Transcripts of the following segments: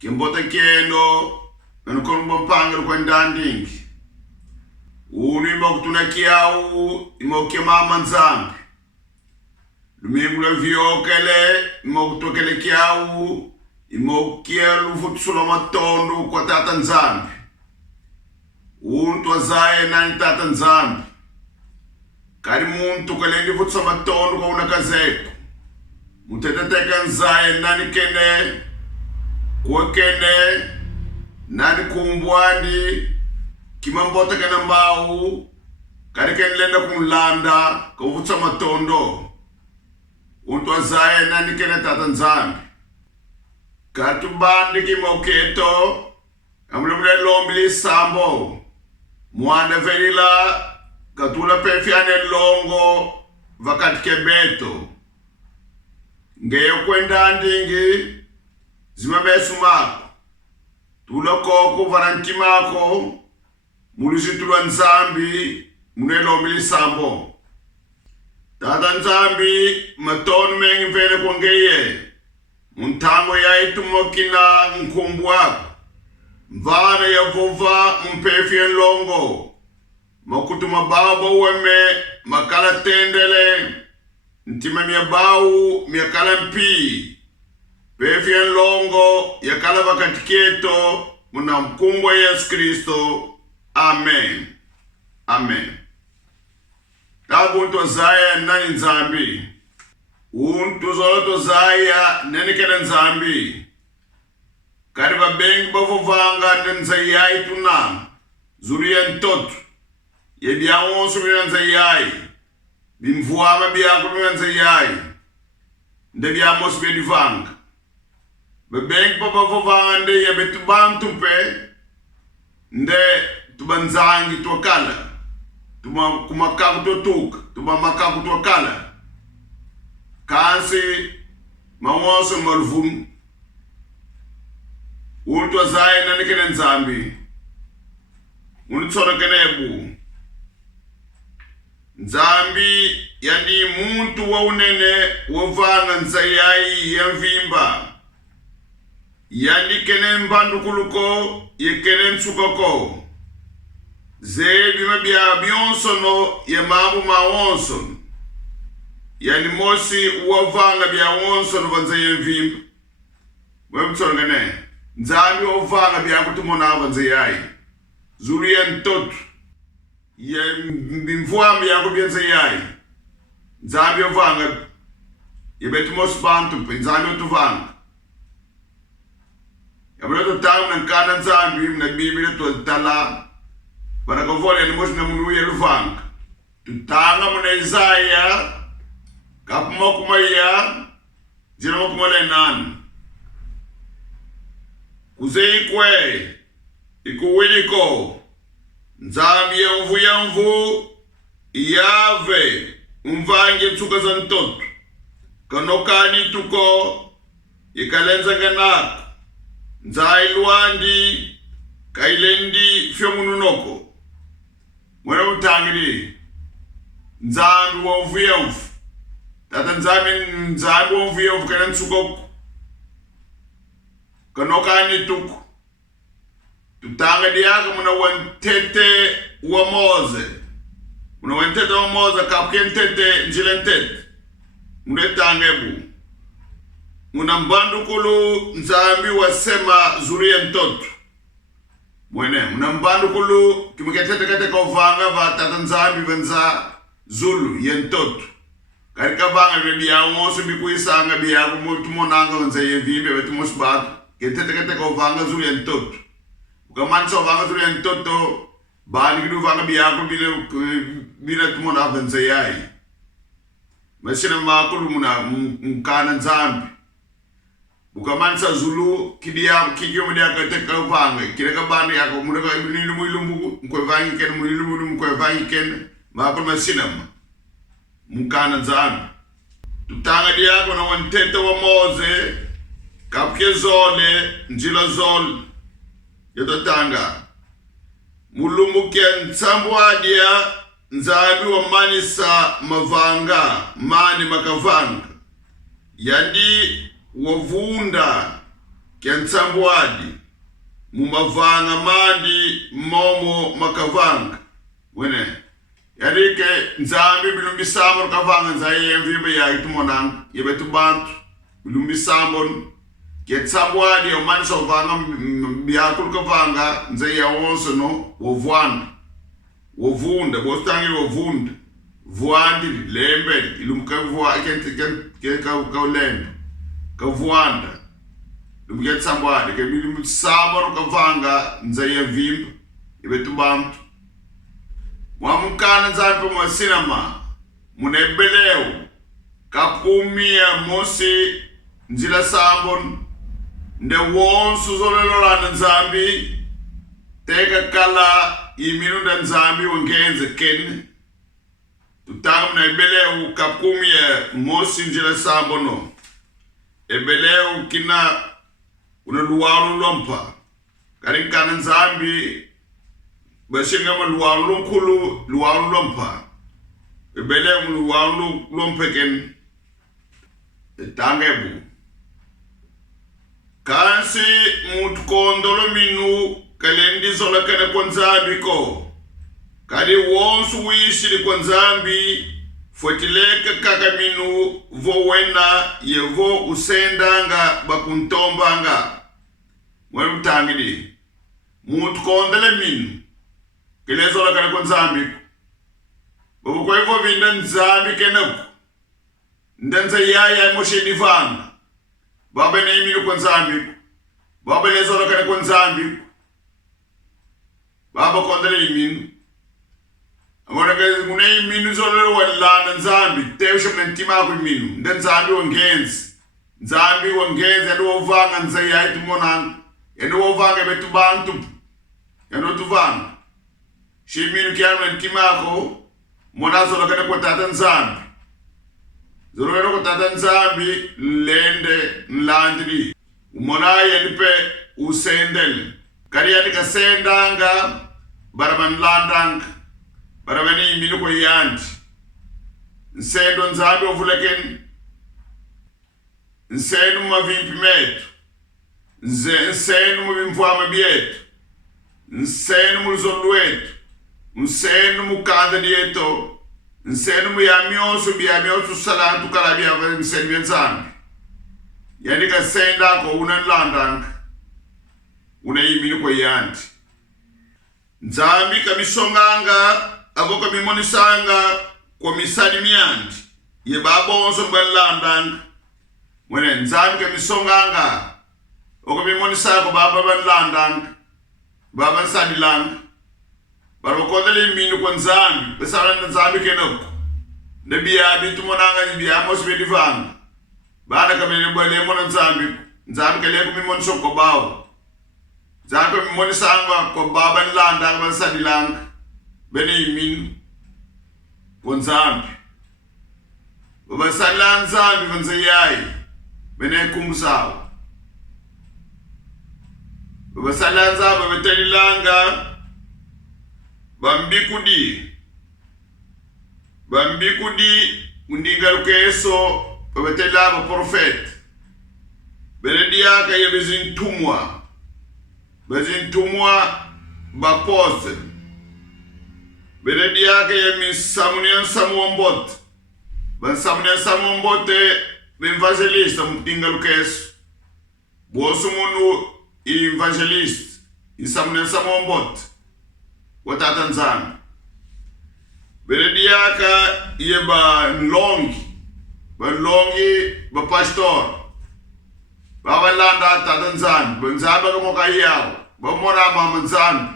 Kimbota kendo nanukolumba mpanga kwa ndandingi unu ima kutuna kiau ima ukemama nzambi lumibula vyokele ima kutokele kiau ima ukielu futusula matondo kwa tata nzambi unu twazaye nani tata nzambi kari muntu kalendi futusula matondo kwa unakazepo muteteteka nzaye nani kene kwa kene nani kumbwani kimambota kana mbau kari kene lenda kumlanda kufutsa matondo untu azaye nani kene tata nzambi katubandi kimoketo amulumule lombili sambo mwana velila katula pefiane longo vakati kebeto ngeyo kwenda ndingi zimabesu mako tula koko varanti mako mulusitulwa nzambi munelombili sambo tata nzambi matonu mengi mfene kwangeye muntango ya itumokina nkumbu wako mvana ya vova mpefien longo makutuma baba weme makala tendele ntima miabau miakala mpi pefien longo yakala vakatiketo muna mkumbwa Yesu Kristo. Amen. Amen. Tabu unto zaya nani nzambi untu zoloto zaya nani kena nzambi kariba bengi bavovanga nzayai tunam zuriya ntotu yebya wonsu mina nzayai bimvuama byako mina nzayai ndebya mosu bedivanga bebengi bavovanga nde yebetubantupe nde tubanzangi twakala tuma kumakaku totuka tuma makaku twakala kansi mawonso malvum untu azaye nani kene nzambi unitsora kenebu nzambi yani muntu wa unene wovanga nzayai ya mvimba yani kene mbandukuluko yekene nsukoko zebi mabia bionsono ye mabu mawonsono yani mosi uwavanga bia wonsono vanza ye mvimba mwemtsongane nzambi ovanga bia kutumona vanza yai zuru ye ntotu ye mvwambi yako bienza yai nzambi ovanga yebetu mosi bantu pe nzambi otuvanga yabula totamu na nkana nzambi mna biblia totala Barakovole ni mosi na munu yeluvanga tutanga muna Isaya kapumokumaya zina mokumole nani kuzeikwe ikuwiliko nzambi ya mvu yave umvange tsuka za ntoto kanokani tuko ikalenza ganako nzailwandi kailendi fyo mununoko mwana utangiri nzambi wa mvu tata nzambi wa mvu kana nsukoko kanokani tuko tutanga diaka muna wantete wa moze muna wantete wa moze kapke ntete njile ntete muna tangebu muna mbandukulu nzambi wasema zuri ya ntoto mwene muna mbandukulu kimiketete kate kovanga va tata nzambi vanza zulu ya ntoto karika vanga biya wonsu bikuisanga biya kumutumonanga vanza ye vimbe vetumusbatu ketete kate kovanga zulu ya ntoto ukamanisa vanga zulu ya ntoto bani kidu vanga biya bile tumona vanza yai masina makulu muna mkana nzambi ukamanisa zulu kidio mdia kateka vanga kireka bani yako mudaka nilu muilumbu mkwevangi ken muilumbu mkwevangi ken makulu masina mkana nzambi tutanga diako na wantete wa moze kapke zole njila zole yatotanga mulumuke nsambwadia nzambi wa manisa mavanga mani makavanga yandi wavunda Kiansambuadi mumavanga mandi momo makavanga wene yarike nzambi bilumbisambo kavanga nzaye mvimbe ya itumonang yebetu bantu bilumbisambo kiansambuadi omani sovanga biakul kavanga nzaye wonso no wovunda bostangi wovunda vuandi lembe ilumka vua ke lembe ka vuanda lumget sambwade ke bilim sabaro ka vanga nzaye vimba ibetu bantu mwamukana nzampe mwa sinema munebeleu kapumia mosi nzila sambon nde wonsu zolelorana nzambi teka kala iminu da nzambi wangenze ken tutang na ebeleu kapumia mosi nzila sambono ebeleu kina una luwaru lompa karinkana nzambi bashinga ma luwaru lompa ebeleu luwaru lompa ken tangebu kansi mutkondolo minu kalendi zola kana kwa nzambi ko kadi wonsu wishiri kwa nzambi fotileka kaka minu vo wena yevo usendanga bakuntombanga mwelu mtangidi mutkondele minu kile zola kana kwa nzambi babu kwa hivyo vinda nzambi kenaku ndenza yaya moshe divanga baba na iminu kwa nzambi baba le zola kana kwa nzambi baba kondele iminu amona ke mune iminu zolo wala nzambi tewsho mntima ku iminu nde nzambi wongenzi ndo vanga nzaya itumona ndo vanga betu bantu ndo tuvanga shiminu kyamwe ntima ko mona zolo kana kwa tata nzambi zolo kana kwa tata nzambi lende nlandri mona yelipe usendele kariya ka sendanga baraman landang baramani iminu ko yanti nsendo nzambi ovuleken nsendo mavimpi metu nsendo muvimvuama bietu nsendo muluzolwetu nsendo mukanda dieto nsendo muyamioso salantu kalabia nsendo byenzambi yani ka sendako una nlandanga una iminu ko yanti nzambi kamisonganga avoka mimonisanga kwa misali miandi ye babonso mbalandanga mwene nzambi kamisonganga oko mimonisanga kwa baba banlandanga baba nsadilanga barokondele iminu kwa nzambi besala nzambi kenoko nebiyabi tumonanga biyamos bedivanga bana kamene bwele mona nzambi keleko mimoniso kwa bawo zako mimoni sanga kwa baba nlanda kwa sadilang bene iminu kwa nzambi baba sadilang nzambi vanzayai bene kumbusawa baba sadilang nzambi betelilanga bambikudi undingalukeso betelilanga profet bene diaka yebezintumwa bazintumwa bapose beredi yake ya misamunian samuombot bansamunian samuombote evangelista mupinga lukesu bosu munu evangelist isamunian samuombot watata nzambi beredi yaka ye banlongi bapastor baba landa tata nzambi banzambi kamoka yao bamona mama nzambi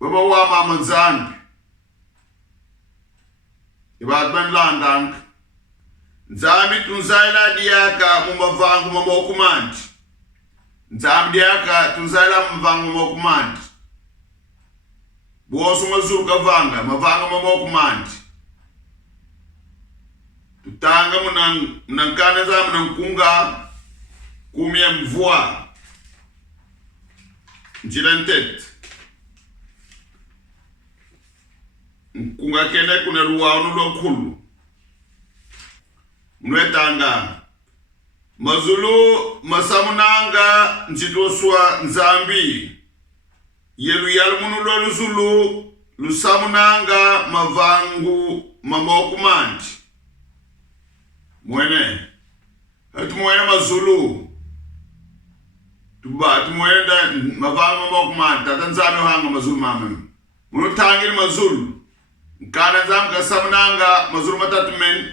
baba wa mama nzambi ibadban landang nzambi tunzaila diaka mumavangu mamokumandi nzambi diaka tunzaila mumavangu mamokumandi bosu mazuru kavanga mavanga mamokumandi tutanga munankana za munankunga kumia mvua njilantet nkunga kene kuna luwa unu lo kulu Mnwetanga mazulu masamunanga njitoswa nzambi yelu yalmunu loluzulu lusamunanga mavangu mamokumandi mwene hatu mwene mazulu tuba tumwene da mavangu mamokumandi tata nzambi hanga mazulu mama munu tangiri mazulu nkana nzambi kasamunanga mazulu matatu men